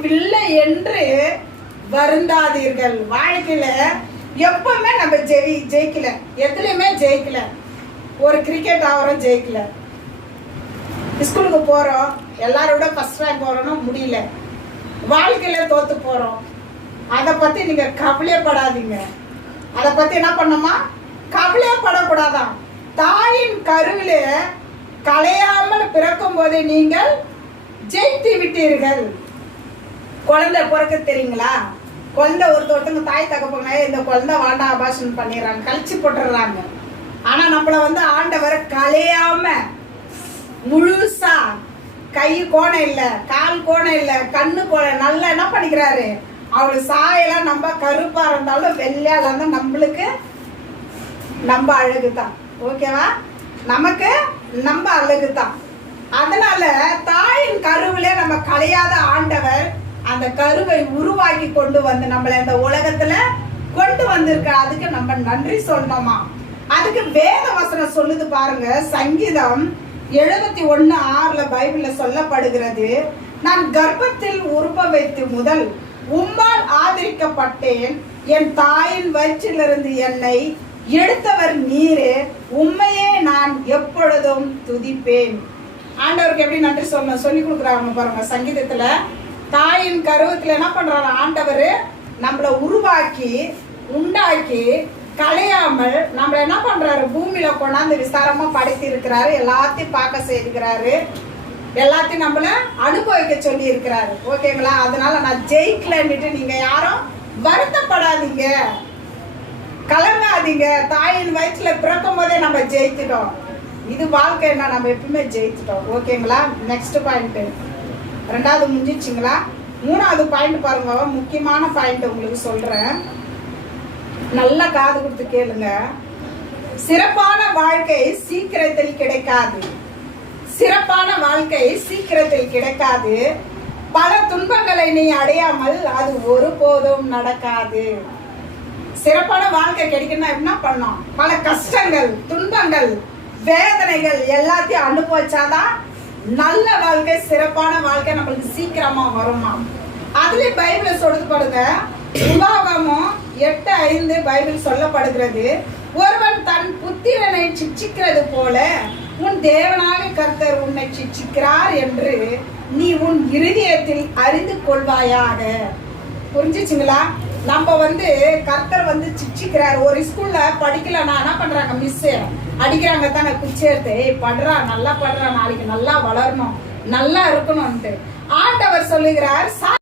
ஜெயிக்கவில்லை என்று வருந்தாதீர்கள். வாழ்க்கையில எப்பவுமே நம்ம ஜெயிக்கல, எதுலையுமே ஜெயிக்கல. ஒரு கிரிக்கெட் ஆகிறோம் ஜெயிக்கல, ஸ்கூலுக்கு போறோம் எல்லாரோட ஃபர்ஸ்ட் ரேங்க் வரணும் முடியல, வாழ்க்கையில தோத்து போறோம். அதை பத்தி நீங்க கவலையப்படாதீங்க. அதை பத்தி என்ன பண்ணோமா, கவலையப்படக்கூடாதான். தாயின் கருவிலே களையாமல் பிறக்கும் போதே நீங்கள் ஜெயித்து விட்டீர்கள். குழந்தை பிறக்க தெரியுங்களா? குழந்தை ஒருத்தவங்க தாய் தகப்பங்க இந்த குழந்தை வாண்டா அபாஷன் பண்ணிடுறாங்க, கழிச்சு போட்டுடுறாங்க. ஆனா நம்மள ஆண்டவர் களையாம முழுசா, கை கோணம் இல்ல, கால் கோணம் இல்ல, கண்ணு கோணம் நல்லா என்ன பண்ணிக்கிறாரு, அவரு சாயெல்லாம் நம்ம கருப்பா இருந்தாலும் வெள்ளையா இருந்தாலும் நம்மளுக்கு நம்ம அழகுதான். ஓகேவா? நமக்கு நம்ம அழகுதான். அதனால தாயின் கருவில நம்ம களையாத ஆண்டவர் அந்த கருவை உருவாக்கி கொண்டு வந்து நம்மள இந்த உலகத்துல கொண்டு வந்திருக்க. அதுக்கு நம்ம நன்றி சொல்லணுமா? அதுக்கு வேத வசனம் சொல்லுது பாருங்க. சங்கீதம் 71:6 பைபிள்ல சொல்லப்படுகிறது, நான் கர்ப்பத்தில் உருவ வைத்து முதல் உம்மால் ஆதரிக்கப்பட்டேன், என் தாயின் வயிற்றிலிருந்து என்னை எடுத்தவர் நீரே, உண்மையே நான் எப்பொழுதும் துதிப்பேன். ஆண்டவருக்கு எப்படி நன்றி சொல்லணும் சொல்லி கொடுக்குறாங்க பாருங்க. சங்கீதத்துல தாயின் கருவத்துல என்ன பண்றாரு ஆண்டவர், நம்மளை உருவாக்கி உண்டாக்கி களையாமல் நம்மள என்ன பண்றாரு, பூமியில கொண்டாந்து விசாரமா படைத்து இருக்கிறாரு, எல்லாத்தையும் பார்க்க செய்திருக்கிறாரு, எல்லாத்தையும் நம்மள அனுபவிக்க சொல்லி இருக்கிறாரு. ஓகேங்களா? அதனால நான் ஜெயிக்கலன்னுட்டு நீங்க யாரும் வருத்தப்படாதீங்க, கலங்காதீங்க. தாயின் வயிற்றுல பிறக்கும் போதே நம்ம ஜெயித்துட்டோம். இது வாழ்க்கைன்னா நம்ம எப்பவுமே ஜெயித்துட்டோம். ஓகேங்களா? நெக்ஸ்ட் பாயிண்ட், ரெண்டாவது முடிஞ்சிச்சுங்களா? மூணாவது பாயிண்ட் பாருங்க, முக்கியமான பாயிண்ட் உங்களுக்கு சொல்றேன், நல்லா காது கொடுத்து கேளுங்க. சிறப்பான வாழ்க்கை சீக்கிரத்தில் கிடைக்காது. சிறப்பான வாழ்க்கை சீக்கிரத்தில் கிடைக்காது. பல துன்பங்களை நீ அடையாமல் அது ஒருபோதும் நடக்காது. சிறப்பான வாழ்க்கை கிடைக்கணும்னா என்ன பண்ணணும், பல கஷ்டங்கள், துன்பங்கள், வேதனைகள் எல்லாத்தையும் அனுபவிச்சாதான் நல்ல வாழ்க்கை, சிறப்பான வாழ்க்கை நம்மளுக்கு சீக்கிரமா வருமா. அதுலயும் பைபிள்ல சொல்லப்படுங்க, உபாகமம் 8:5 பைபிள் சொல்லப்படுகிறது, ஒருவன் தன் புத்திரனை சிட்சிக்கிறது போல உன் தேவனாக கர்த்தர் உன்னை சிட்சிக்கிறார் என்று நீ உன் இருதயத்தில் அறிந்து கொள்வாயாக. புரிஞ்சுச்சுங்களா? நம்ம கர்த்தர் சிட்சிக்கிறார். ஒரு ஸ்கூல்ல படிக்கலன்னா என்ன பண்றாங்க, மிஸ் அடிக்கிறாங்க தானே, குச்சி எடுத்து படுறா, நல்லா படுறா, நாளைக்கு நல்லா வளரணும், நல்லா இருக்கணும்ட்டு. ஆண்டவர் சொல்லுகிறார்,